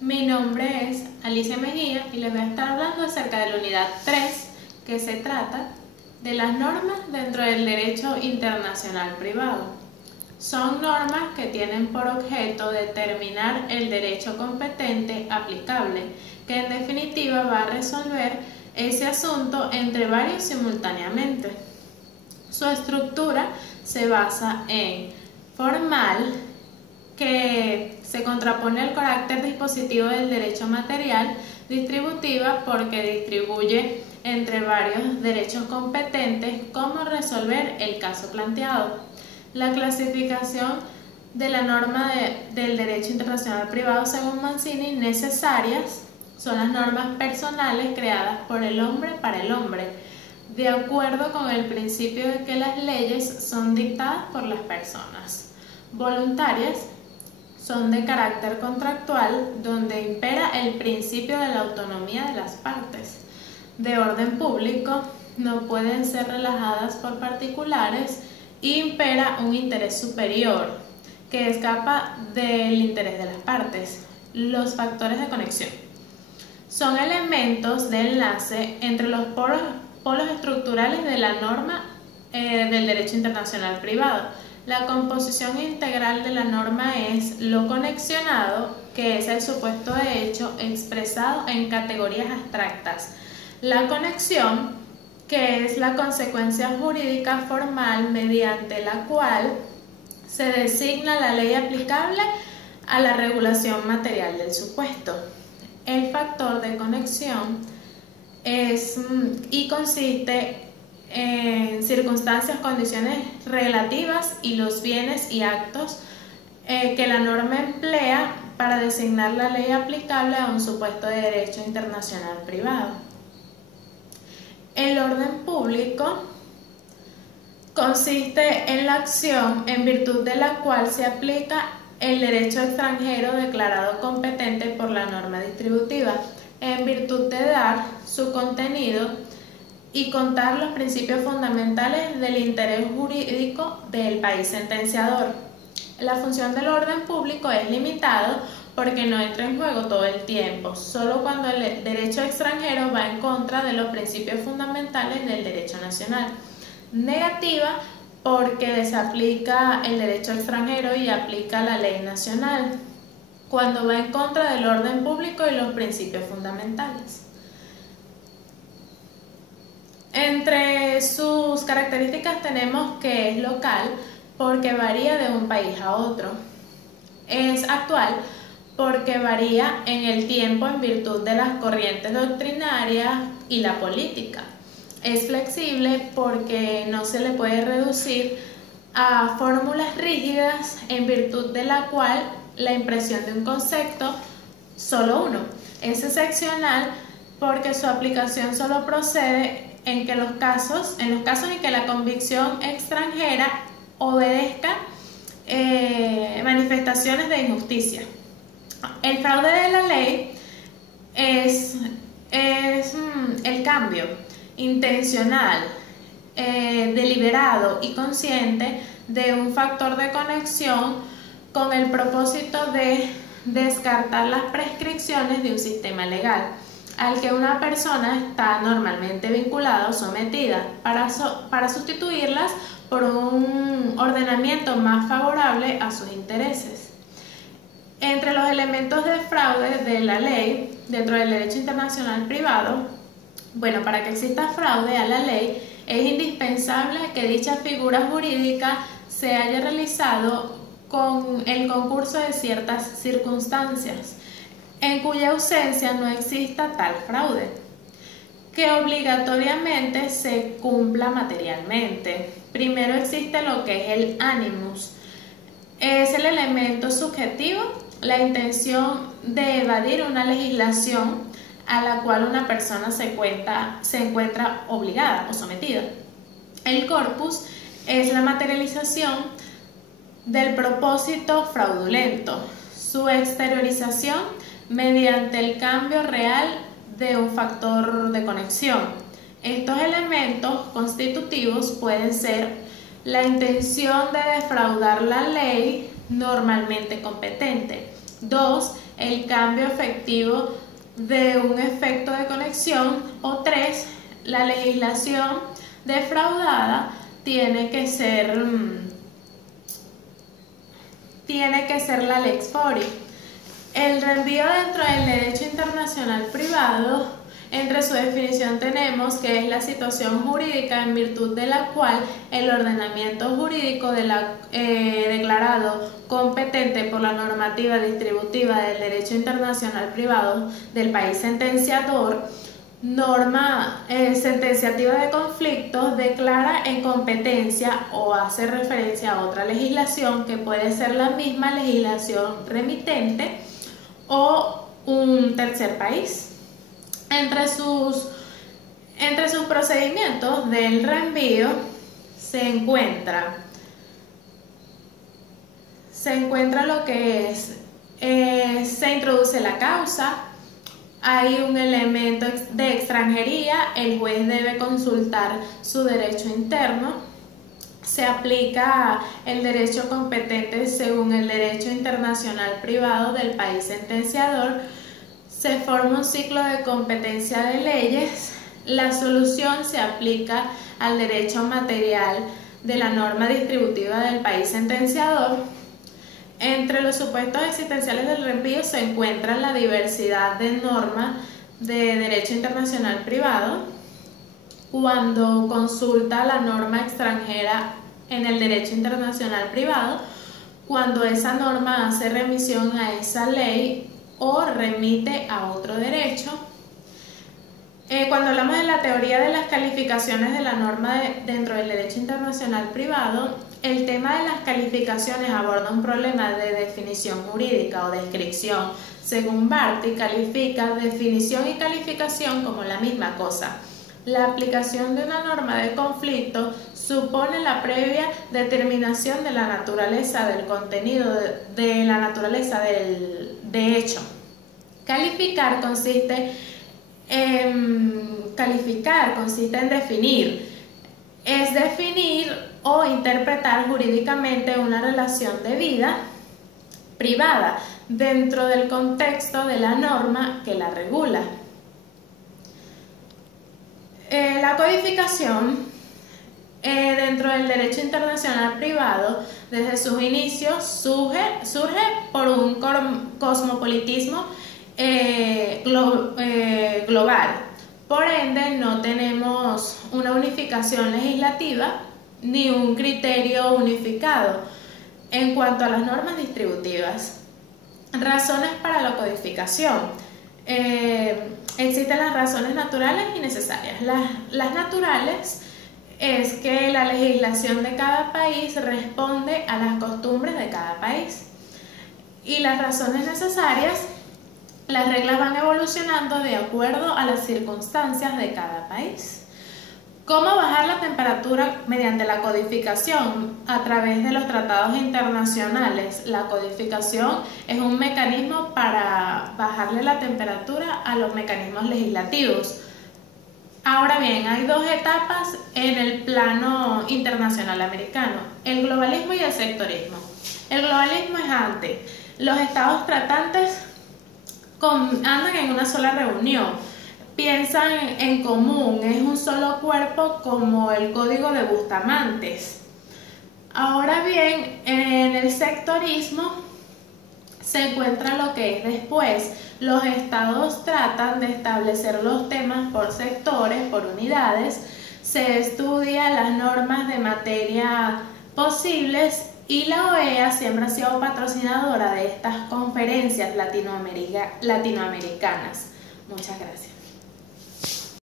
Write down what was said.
Mi nombre es Alicia Mejía y les voy a estar hablando acerca de la unidad 3, que se trata de las normas dentro del derecho internacional privado. Son normas que tienen por objeto determinar el derecho competente aplicable, que en definitiva va a resolver ese asunto entre varios simultáneamente. Su estructura se basa en formal, que se contrapone al carácter dispositivo del derecho material, distributiva porque distribuye entre varios derechos competentes cómo resolver el caso planteado. La clasificación de la norma del derecho internacional privado según Mancini necesarias son las normas personales creadas por el hombre para el hombre, de acuerdo con el principio de que las leyes son dictadas por las personas. Voluntarias son de carácter contractual, donde impera el principio de la autonomía de las partes. De orden público, no pueden ser relajadas por particulares, e impera un interés superior que escapa del interés de las partes. Los factores de conexión son elementos de enlace entre los polos estructurales de la norma del derecho internacional privado. La composición integral de la norma es lo conexionado, que es el supuesto de hecho expresado en categorías abstractas. La conexión, que es la consecuencia jurídica formal mediante la cual se designa la ley aplicable a la regulación material del supuesto. El factor de conexión consiste en circunstancias, condiciones relativas y los bienes y actos que la norma emplea para designar la ley aplicable a un supuesto de derecho internacional privado. El orden público consiste en la acción en virtud de la cual se aplica el derecho extranjero declarado competente por la norma distributiva, en virtud de dar su contenido y contar los principios fundamentales del interés jurídico del país sentenciador. La función del orden público es limitado porque no entra en juego todo el tiempo, solo cuando el derecho extranjero va en contra de los principios fundamentales del derecho nacional. Negativa porque desaplica el derecho extranjero y aplica la ley nacional, cuando va en contra del orden público y los principios fundamentales. Entre sus características tenemos que es local porque varía de un país a otro. Es actual porque varía en el tiempo en virtud de las corrientes doctrinarias y la política. Es flexible porque no se le puede reducir a fórmulas rígidas en virtud de la cual la impresión de un concepto, solo uno. Es excepcional porque su aplicación solo procede en los casos en que la convicción extranjera obedezca manifestaciones de injusticia. El fraude de la ley es el cambio intencional, deliberado y consciente de un factor de conexión con el propósito de descartar las prescripciones de un sistema legal al que una persona está normalmente vinculada o sometida para sustituirlas por un ordenamiento más favorable a sus intereses. Entre los elementos de fraude de la ley dentro del derecho internacional privado, para que exista fraude a la ley es indispensable que dicha figura jurídica se haya realizado con el concurso de ciertas circunstancias, en cuya ausencia no exista tal fraude, que obligatoriamente se cumpla materialmente. Primero existe lo que es el animus. Es el elemento subjetivo, la intención de evadir una legislación a la cual una persona se encuentra obligada o sometida. El corpus es la materialización del propósito fraudulento, su exteriorización mediante el cambio real de un factor de conexión. Estos elementos constitutivos pueden ser la intención de defraudar la ley normalmente competente. 2. el cambio efectivo de un efecto de conexión, o 3, la legislación defraudada tiene que ser la lex fori. El reenvío dentro del derecho internacional privado, entre su definición tenemos que es la situación jurídica en virtud de la cual el ordenamiento jurídico declarado competente por la normativa distributiva del derecho internacional privado del país sentenciador, norma sentenciativa de conflictos, declara en competencia o hace referencia a otra legislación que puede ser la misma legislación remitente o un tercer país. Entre sus procedimientos del reenvío se encuentra lo que es, se introduce la causa, hay un elemento de extranjería, el juez debe consultar su derecho interno, se aplica el derecho competente según el derecho internacional privado del país sentenciador, se forma un ciclo de competencia de leyes, la solución se aplica al derecho material de la norma distributiva del país sentenciador. Entre los supuestos existenciales del reenvío se encuentra la diversidad de normas de derecho internacional privado, cuando consulta la norma extranjera en el derecho internacional privado, cuando esa norma hace remisión a esa ley o remite a otro derecho. Cuando hablamos de la teoría de las calificaciones de la norma dentro del derecho internacional privado, el tema de las calificaciones aborda un problema de definición jurídica o descripción. Según Barty, califica definición y calificación como la misma cosa. La aplicación de una norma de conflicto supone la previa determinación de la naturaleza del contenido, de la naturaleza del hecho. Calificar consiste en definir, es definir o interpretar jurídicamente una relación de vida privada dentro del contexto de la norma que la regula. La codificación dentro del derecho internacional privado, desde sus inicios, surge por un cosmopolitismo global. Por ende, no tenemos una unificación legislativa ni un criterio unificado en cuanto a las normas distributivas. Razones para la codificación. Existen las razones naturales y necesarias. Las naturales es que la legislación de cada país responde a las costumbres de cada país. Y las razones necesarias, las reglas van evolucionando de acuerdo a las circunstancias de cada país. ¿Cómo bajar la temperatura mediante la codificación? A través de los tratados internacionales. La codificación es un mecanismo para bajarle la temperatura a los mecanismos legislativos. Ahora bien, hay dos etapas en el plano internacional americano: el globalismo y el sectorismo. El globalismo es antes. Los estados tratantes andan en una sola reunión, piensan en común, es un solo cuerpo, como el código de Bustamantes. Ahora bien, en el sectorismo se encuentra lo que es después. Los estados tratan de establecer los temas por sectores, por unidades, se estudian las normas de materia posibles, y la OEA siempre ha sido patrocinadora de estas conferencias latinoamericanas. Muchas gracias.